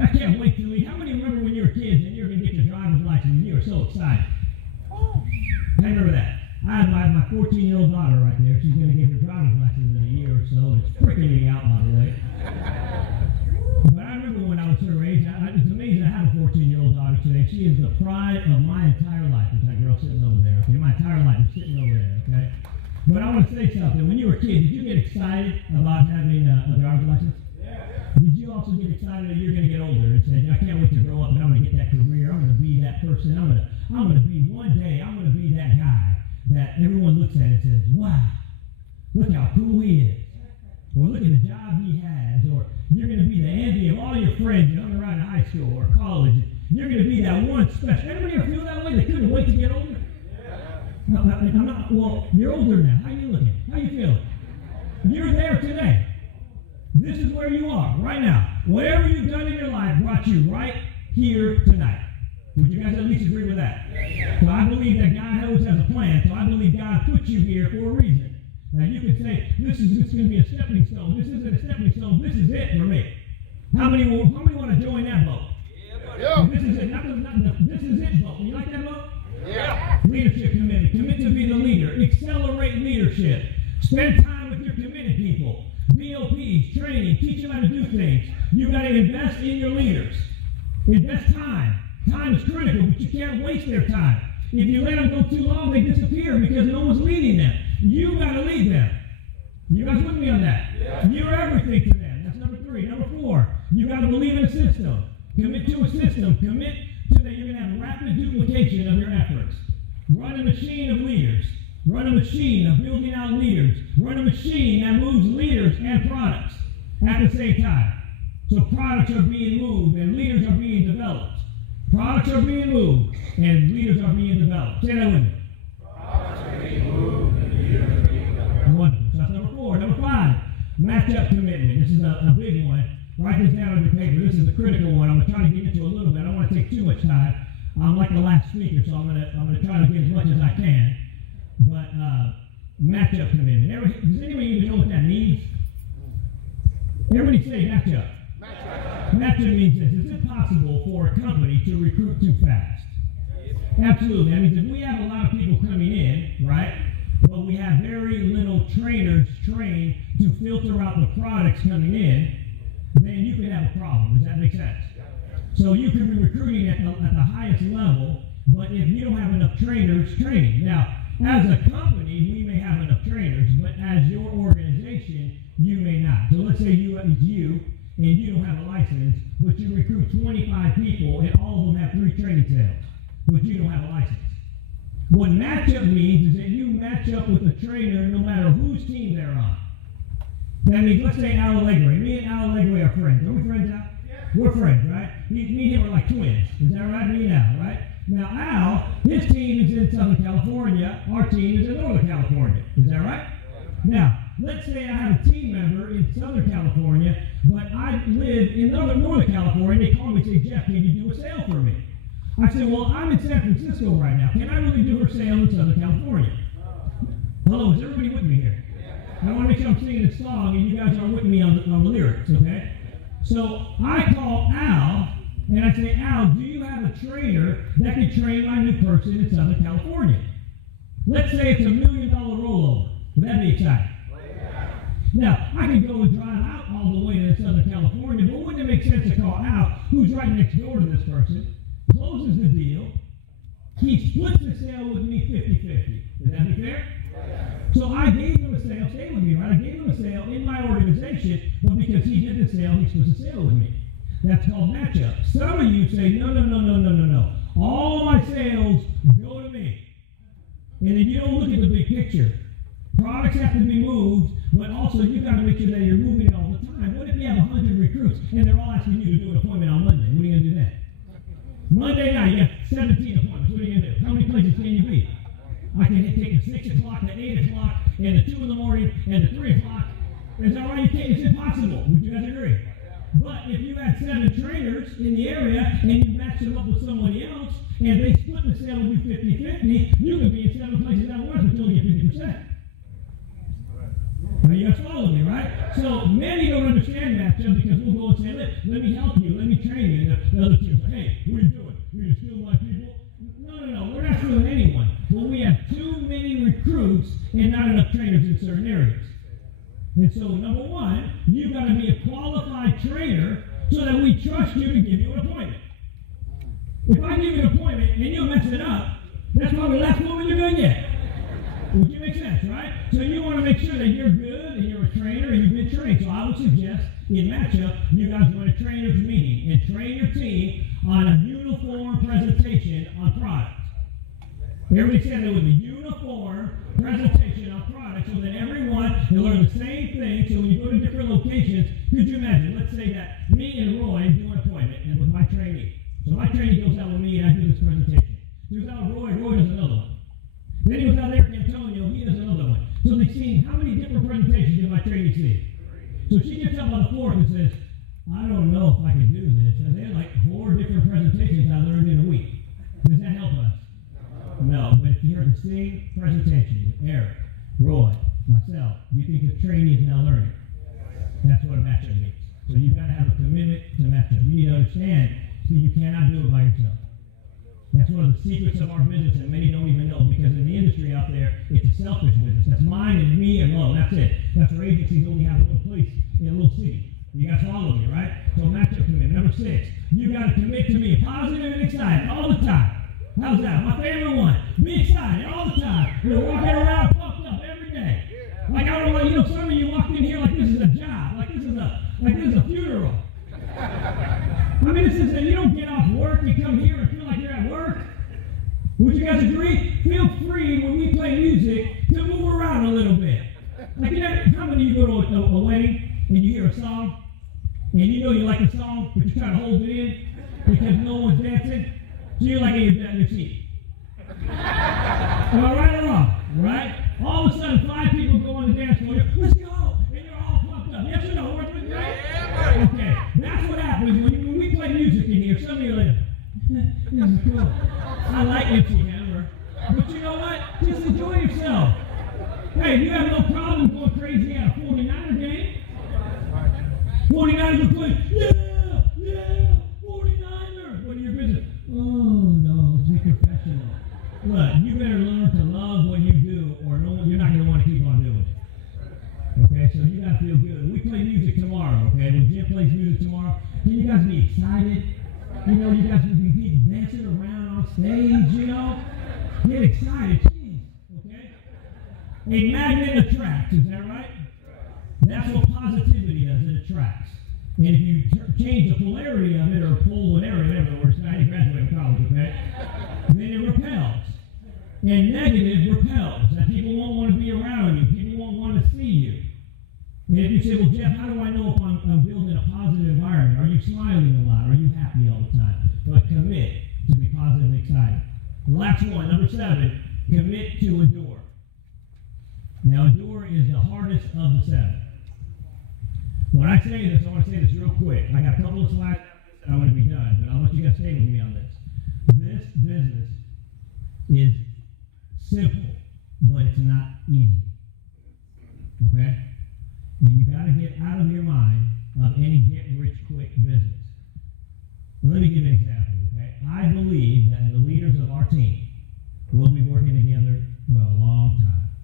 I can't wait to leave. How many remember when you were kids and you were going to get your driver's license and you were so excited? I remember that. I have my 14-year-old daughter right there. She's going to get her driver's license in a year or so. It's freaking me out, by the way. But I remember when I was her age, it's amazing I have a 14-year-old daughter today. She is the pride of my entire life. It's that girl sitting over there. Okay? My entire life is sitting over there. Okay? But I want to say something. When you were a kid, did you get excited about having a driver's license? Did you also get excited that you're going to get older and say, I can't wait to grow up and I'm going to get that career. I'm going to be that person. I'm going to be one day. I'm going to be that guy that everyone looks at and says, wow, look how cool he is. Or look at the job he has. Or you're going to be the envy of all your friends you hung around in high school or college. You're going to be that one special. Everybody ever feel that way? They couldn't wait to get older? Well, you're older now. How you looking? How you feeling? You're there today. This is where you are right now. Whatever you've done in your life brought you right here tonight. Would you guys at least agree with that? So I believe that God always has a plan. So I believe God put you here for a reason. Now you could say, this is going to be a stepping stone. This isn't a stepping stone. This is it for me. How many want to join that boat? Yeah. This is it. This is it boat. You like that boat? Yeah. Leadership commitment. Commit to be the leader. Accelerate leadership. Spend time with your committed people. BOPs, training, teach them how to do things. You got to invest in your leaders. Invest time. Time is critical, but you can't waste their time. If you let them go too long, they disappear because no one's leading them. You got to lead them. You guys with me on that? Yeah. You're everything to them. That's number 3. Number 4, you got to believe in a system. Commit to a system. Commit to that you're going to have rapid duplication of your efforts. Run a machine of leaders. Run a machine of building out leaders. Run a machine that moves leaders and products at the same time. So products are being moved and leaders are being developed. Products are being moved and leaders are being developed. Say that with me. Products are being moved and leaders are being developed. Wonderful. So that's number 4. Number 5, match-up commitment. This is a big one. Write this down on your paper. This is the critical one. I'm going to try to get into a little bit. I don't want to take too much time. I'm like the last speaker, so I'm going to try to get as much as I can. But match-up commitment. Does anybody even know what that means? Everybody say match-up. Match-up means this. Is it possible for a company to recruit too fast? Absolutely. That means if we have a lot of people coming in, right, but we have very little trainers trained to filter out the products coming in, then you could have a problem. Does that make sense? So you could be recruiting at the highest level, but if you don't have enough trainers training. Now, as a company, we may have enough trainers, but as your organization, you may not. So let's say it's you, and you don't have a license, but you recruit 25 people, and all of them have 3 training sales, but you don't have a license. What match-up means is that you match up with a trainer no matter whose team they're on. That means, let's say Al Allegre. Me and Al Allegre are friends. Are we friends, Al? Yeah. We're friends, right? Me and him are like twins. Is that right? Me and Al, right? Now, Al, his team is in Southern California. Our team is in Northern California. Is that right? Now, let's say I have a team member in Southern California, but I live in Northern California. They call me and say, Jeff, can you do a sale for me? I said, well, I'm in San Francisco right now. Can I really do her sale in Southern California? Hello, is everybody with me here? I want to make sure I'm singing this song and you guys are with me on the lyrics, okay? So I call Al and I say, Al, do you have a trainer that can train my new person in Southern California? Let's say it's $1 million rollover. Would that be exciting? Now, I can go and drive out all the way to Southern California, but wouldn't it make sense to call Al, who's right next door to this person, closes the deal, he splits the sale with me 50-50. Would that be fair? So I gave him a sale, stay with me, right? I gave him a sale in my organization, but because he did the sale, he's supposed to sale with me. That's called match-up. Some of you say, no. All my sales go to me. And then you don't look at the big picture. Products have to be moved, but also you've got to make sure that you're moving it all the time. What if you have 100 recruits and they're all asking you to do an appointment on Monday? What are you going to do then? Monday night, you have 17 appointments. What are you going to do? How many places can you be? I can take the 6 o'clock, the 8 o'clock, and the 2 in the morning, and the 3 o'clock. Is that right? It's impossible. Would you guys agree? But if you had 7 trainers in the area and you match them up with somebody else, and they split the sale with you 50-50, you could be in 7 places at once until you get 50%. Now you guys follow me, right? So many don't understand matchup because we'll go and say, let me help you, let me train you, And so, number one, you've got to be a qualified trainer so that we trust you to give you an appointment. If I give you an appointment and you mess it up, that's probably the last appointment you're going to get. Which makes sense, right? So you want to make sure that you're good and you're a trainer and you've been trained. So I would suggest in matchup, you guys join a trainer's meeting and train your team on a uniform presentation on products. Everybody said it with a uniform presentation on products so that everyone can learn the same thing. So when you go to different locations, could you imagine, let's say that me and Roy do an appointment and with my trainee. So my trainee goes out with me and I do this presentation. He goes out with Roy does another one. Then he goes out there and Antonio, he does another one. So they've seen how many different presentations did my trainee see? So she gets up on the fourth and says, I don't know if I can do this. And they had like 4 different presentations I learned in a week. Does that help us? No, but if you heard the same presentation, Eric, Roy, myself, you think the trainee is now learning. That's what a matchup means. So you've got to have a commitment to matchup. You need to understand that you cannot do it by yourself. That's one of the secrets of our business that many don't even know, because in the industry out there, it's a selfish business. That's mine and me and Lo. That's it. That's where agencies only have a little place in a little city. You guys follow me, right? So matchup commitment. Number 6, you got to commit to being positive and excited all the time. How's that? My favorite one. Be excited all the time. You're walking around pumped up every day. Like I don't know, some of you walked in here like this is a job, like this is a funeral. I mean, you don't get off work, you come here and feel like you're at work. Would you guys agree? Feel free when we play music to move around a little bit. Like, how many of you go to a wedding and you hear a song, and you know you like a song, but you're trying to hold it in because no one's dancing? So you're like in your seat. Am I right or wrong? Right? All of a sudden, 5 people go on the dance floor. Let's go! And you're all pumped up. Yes or no? We're doing great? Okay. That's what happens when we play music in here. Some of you are like, this is cool. I like MC Hammer. But you know what? Just enjoy yourself. Hey, you have no problem going crazy at a 49er game. 49ers are playing, yeah, 49er. What are your business? Oh, no, be professional. Look, you better learn to love what you do, or no, you're not going to want to keep on doing it. Okay, so you got to feel good. We play music tomorrow, okay? When Jim plays music tomorrow, can you guys be excited? You know, you guys will be dancing around on stage, you know? Get excited, jeez, okay? A magnet attracts, is that right? That's what positivity does, it attracts. And if you change the polarity of it, or polarity, whatever the word is, I didn't graduate from college, okay? Then it repels. And negative repels. That people won't want to be around you. People won't want to see you. And if you say, well, Jeff, how do I know if I'm building a positive environment? Are you smiling a lot? Are you happy all the time? But commit to be positive and excited. The last one, number 7, commit to endure. Now, endure is the hardest of the 7. When I say this, I want to say this real quick. I got a couple of slides and I'm going to be done, but I want you guys to stay with me on this. This business is simple, but it's not easy. Okay? And you got to get out of your mind of any get-rich-quick business. Let me give you an example, okay? I believe that the leaders of our team will be working together for a long time.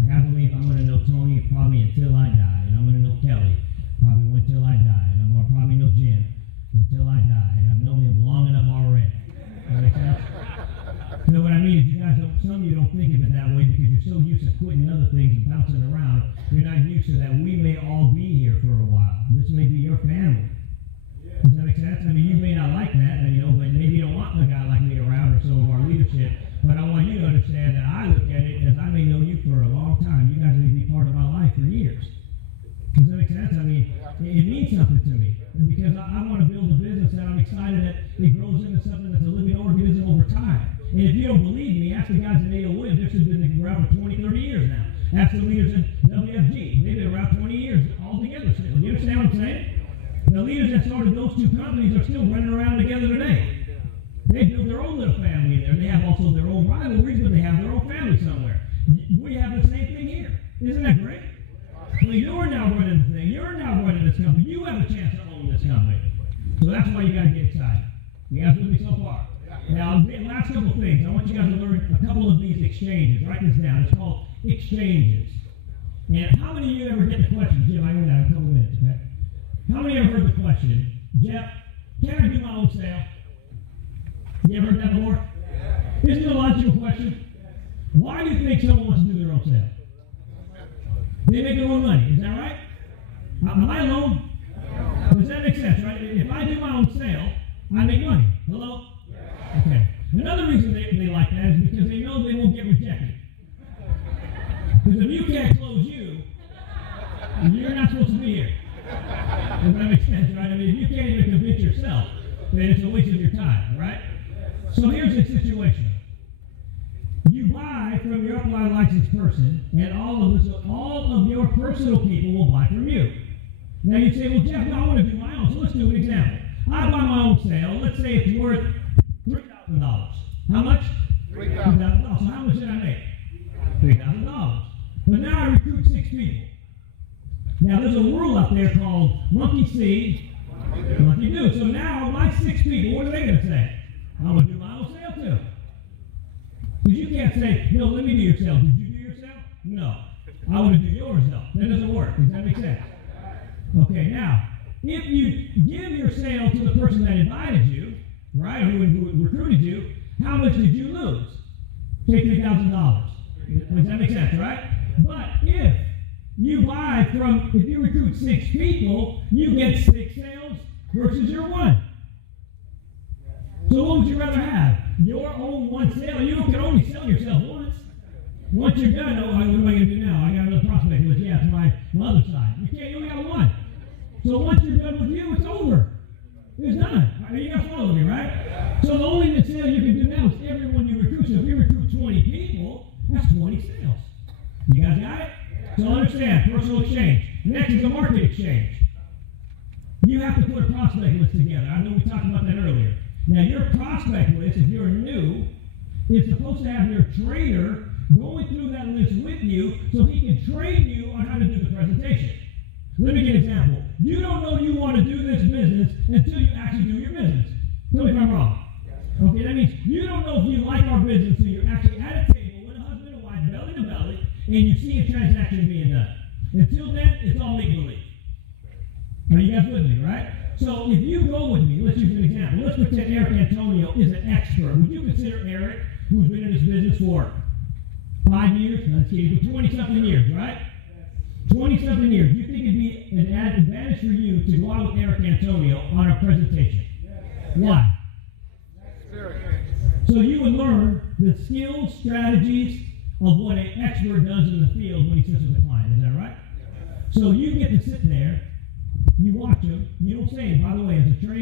Like I believe I'm going to know Tony probably until I die, and I'm going to know Kelly probably until I die, and I'm going to probably know Jim until I die, and I've known him long enough already. That make sense? You know what I mean? If you guys don't, some of you don't think of it that way because you're so used to quitting other things and bouncing around. You're not used to that we may all be here for a while. This may be your family. Does that make sense? I mean, you may not like that, you know, but maybe you don't want a guy like me around or some of our leadership. But I want you to understand that I look at it as I may know you for a long time. You guys may be part of my life for years. Does that make sense? I mean, it means something to me. And because I want to build a business that I'm excited that it grows into something that's a living organism over time. And if you don't believe me, ask the guys in A.O. Williams. They've been around for 20, 30 years now. Ask the leaders in WFG. They've been around 20 years all together still. You understand what I'm saying? The leaders that started those 2 companies are still running around together today. They built their own little family there. They have also their own rivalries, but they have their own family somewhere. We have the same thing here. Isn't that great? Well, you're now running the thing. You're now running this company. You have a chance to own this company. So that's why you got to get excited. You guys with me so far? Now, the last couple of things. I want you guys to learn a couple of these exchanges. Write this down. It's called exchanges. And how many of you ever get the question, Jim, I only got a couple minutes, okay? How many ever heard the question, Jeff, can I do my own sale? You ever heard that before? Isn't it a logical question? Why do you think someone wants to do their own sale? They make their own money, is that right? Am I alone? Does that make sense, right? If I do my own sale, I make money. Hello? Okay. Another reason they like that is because they know they won't get rejected. Because if you can't close you're not supposed to be here. Does that make sense, right? I mean, if you can't even convince yourself, then it's a waste of your time, right? So here's the situation. You buy from your upline licensed person, and all of your personal people will buy from you. Now you say, well, Jeff, no, I want to do my own. So let's do an example. I buy my own sale. Let's say it's worth $3,000. How much? $3,000. So how much did I make? $3,000. But now I recruit 6 people. Now there's a rule out there called monkey see, monkey do. So now my 6 people, what are they going to say? I'm going to do my own sale too. Because you can't say, no, let me do your sale. Did you do your sale? No. I want to do yours though. That doesn't work. Does that make sense? Okay, now, if you give your sale to the person that invited you, right, who recruited you, how much did you lose? Say $3,000. Does that make sense, right? But if you recruit 6 people, you get 6 sales versus your 1. So what would you rather have? Your own 1 sale? You can only sell yourself once. Once you're done, what am I going to do now? I got another prospect list. Yeah, it's my other side. You only got 1. So once you're done with you, it's over. It's done. I mean, you got to follow me, right? So the only sale you can do now is everyone you recruit. So if you recruit 20 people, that's 20 sales. You guys got it? So understand, personal exchange. Next is a market exchange. You have to put a prospect list together. I know we talked about that earlier. Now your prospect list, if you're new, is supposed to have your trainer going through that list with you so he can train you on how to do the presentation. Let me give an example. You don't know you want to do this business until you actually do your business. Tell me if I'm wrong. Okay, that means you don't know if you like our business until you're actually at a table with a husband and wife, belly to belly, and you see a transaction being done. Until then, it's all make-believe. Are you guys with me, right? So if you go with me, let's use an example. Let's pretend Eric Antonio is an expert. Would you consider Eric, who's been in this business for 5 years? Let's see, 20-something years, right? 20-something years. You think it'd be an advantage for you to go out with Eric Antonio on a presentation? Why? So you would learn the skills, strategies of what an expert does in the field when he sits with a client. Is that right? So you get to sit there, you watch him, you don't say, by the way, as a trainer,